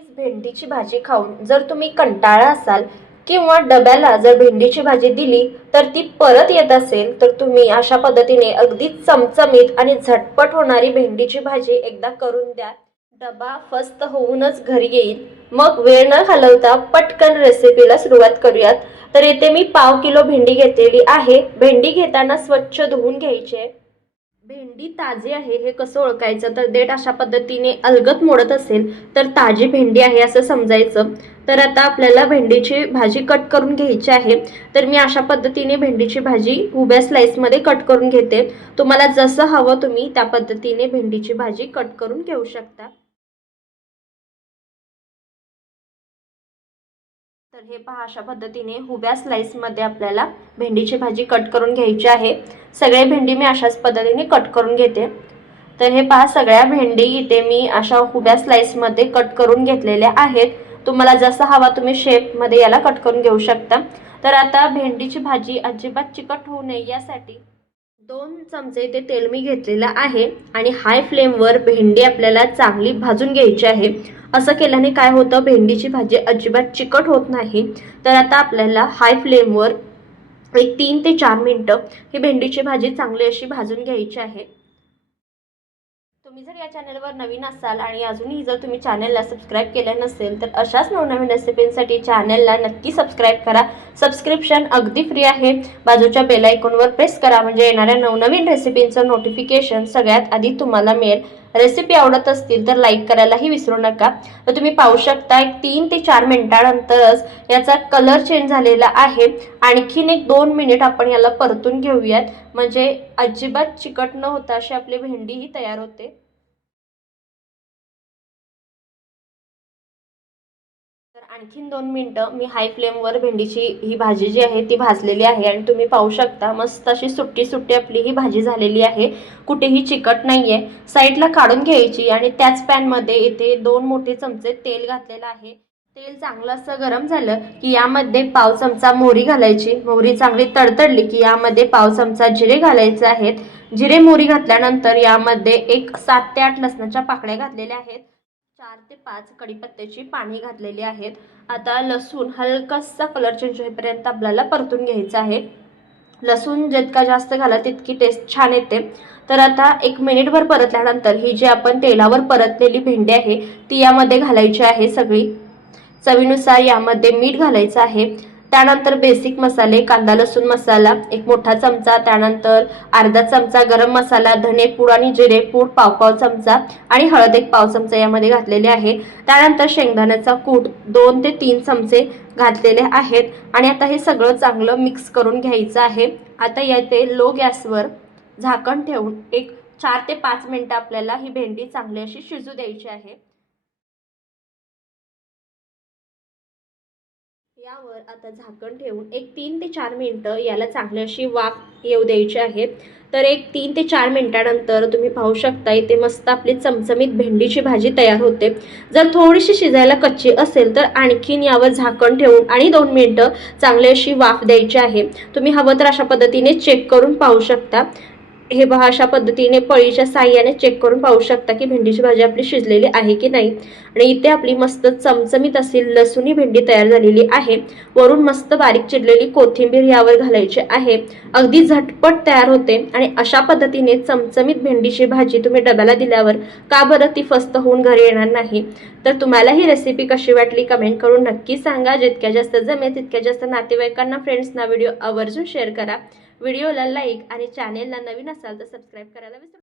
नक्कीच भेंडीची भाजी खाऊन जर तुम्ही कंटाळा असाल किंवा डब्याला जर भेंडीची भाजी दिली तर ती परत येत असेल तर तुम्ही अशा पद्धतीने अगदी चमचमीत आणि झटपट होणारी भेंडीची भाजी एकदा करून द्या. डबा फस्त होऊनच घरी येईल. मग वेळ न घालवता पटकन रेसिपीला सुरुवात करूयात. तर येथे मी पाव किलो भेंडी घेतलेली आहे. भेंडी घेताना स्वच्छ धुवून घ्यायची. आहे भेंडी ताजी आहे हे कसं ओळखायचं? तर देठ अशा पद्धतीने अलगत मोडत असेल तर ताजी भेंडी आहे असं समजायचं. तर आता आपल्याला भेंडीची भाजी कट करून घ्यायची आहे. तर मी अशा पद्धतीने भेंडीची भाजी उभ्या स्लाइसमध्ये कट करून घेते. तुम्हाला जसं हवं तुम्ही त्या पद्धतीने भेंडीची भाजी कट करून घेऊ शकता. तर हे पहा अशा पद्धतीने हुब्या स्लाईसमध्ये आपल्याला भेंडीची भाजी कट करून घ्यायची आहे. सगळे भेंडी मी अशाच पद्धतीने कट करून घेते. तर हे पहा सगळ्या भेंडी इथे मी अशा हुब्या स्लाईसमध्ये कट करून घेतलेल्या आहेत. तुम्हाला जसा हवा तुम्ही शेपमध्ये याला कट करून घेऊ शकता. तर आता भेंडीची भाजी अजिबात चिकट होऊ नये यासाठी दोन चमचे ते तेल मी घेतलेलं आहे आणि हाय फ्लेमवर भेंडी आपल्याला चांगली भाजून घ्यायची आहे. असं केल्याने काय होतं? भेंडीची भाजी अजिबात चिकट होत नाही. तर आता आपल्याला हाय फ्लेमवर एक तीन ते चार मिनटं ही भेंडीची भाजी चांगली अशी भाजून घ्यायची आहे. तुम्ही जर या चॅनलवर नवीन असाल आणि अजूनही जर तुम्ही चॅनलला सबस्क्राईब केलं नसेल तर अशाच नवनवीन रेसिपींसाठी चॅनलला नक्की सबस्क्राईब करा. सबस्क्रिप्शन अगदी फ्री आहे बाजूच्या बेल आयकॉनवर प्रेस करा. म्हणजे येणाऱ्या नवनवीन रेसिपींचं नोटिफिकेशन सगळ्यात आधी तुम्हाला मिळेल. रेसिपी आवडत असतील तर लाईक करायलाही विसरू नका. तर तुम्ही पाहू शकता एक तीन ते चार मिनिटानंतरच याचा कलर चेंज झालेला आहे. आणखीन एक दोन मिनिट आपण याला परतून घेऊयात. म्हणजे अजिबात चिकट न होता अशी आपली भेंडीही तयार होते. आणखीन दोन मिनटं मी हाय फ्लेमवर भेंडीची ही भाजी जी आहे ती भाजलेली आहे आणि तुम्ही पाहू शकता मस्त अशी सुट्टी सुट्टी आपली ही भाजी झालेली आहे. कुठेही चिकट नाही आहे साईडला काढून घ्यायची आणि त्याच पॅनमध्ये इथे दोन मोठे चमचे तेल घातलेलं आहे. तेल चांगलं असं गरम झालं की यामध्ये पाव चमचा मोहरी घालायची. मोहरी चांगली तडतडली की यामध्ये पाव चमचा जिरे घालायचे आहेत. जिरे मोहरी घातल्यानंतर यामध्ये एक सात ते आठ लसणाच्या पाकळ्या घातलेल्या आहेत. चार ते पाच कडीपत्त्याची पाणी घातलेली आहेत. आता लसूण हलकासा कलर चेंज होईपर्यंत आपल्याला परतून घ्यायचं आहे. लसूण जितका जास्त घाला तितकी टेस्ट छान येते. तर आता एक मिनिटभर परतल्यानंतर ही जी आपण तेलावर परतलेली भेंडी आहे ती यामध्ये घालायची आहे सगळी. चवीनुसार यामध्ये मीठ घालायचं आहे. त्यानंतर बेसिक मसाले कांदा लसूण मसाला एक मोठा चमचा त्यानंतर अर्धा चमचा गरम मसाला धनेपूड आणि जिरेपूड पाव पाव चमचा आणि हळद एक पाव चमचा यामध्ये घातलेले आहे. त्यानंतर शेंगदाण्याचा कूट दोन ते तीन चमचे घातलेले आहेत. आणि आता हे सगळं चांगलं मिक्स करून घ्यायचं आहे. आता येथे लो गॅसवर झाकण ठेवून एक चार ते पाच मिनटं आपल्याला ही भेंडी चांगली अशी शिजू द्यायची आहे. यावर आता झाकण ठेवून एक तीन ते चार मिनटं याला चांगली अशी वाफ येऊ द्यायची आहे. तर एक तीन ते चार मिनटानंतर तुम्ही पाहू शकता इथे मस्त आपली चमचमीत भेंडीची भाजी तयार होते. जर थोडीशी शिजायला कच्ची असेल तर आणखीन यावर झाकण ठेवून आणि दोन मिनटं चांगली अशी वाफ द्यायची आहे. तुम्ही हवं तर अशा पद्धतीने चेक करून पाहू शकता. हे पहा अशा पद्धतीने पळीच्या साह्याने चेक करून पाहू शकता की भेंडीची भाजी आपली शिजलेली आहे की नाही. आणि इथे आपली मस्त चमचमीत अशी लसुणी भेंडी तयार झालेली आहे. वरून मस्त बारीक चिरलेली कोथिंबीर यावर घालायची आहे. अगदी झटपट तयार होते. आणि अशा पद्धतीने चमचमीत भेंडीची भाजी तुम्ही डब्याला दिल्यावर का बरं ती फस्त होऊन घरी येणार नाही? तर तुम्हाला ही रेसिपी कशी वाटली कमेंट करून नक्की सांगा. जितक्या जास्त जमेल तितक्या जास्त नातेवाईकांना फ्रेंड्सना व्हिडिओ आवर्जून शेअर करा. व्हिडिओला लाईक आणि चॅनेलला नवीन असाल तर सबस्क्राईब करायला विसरू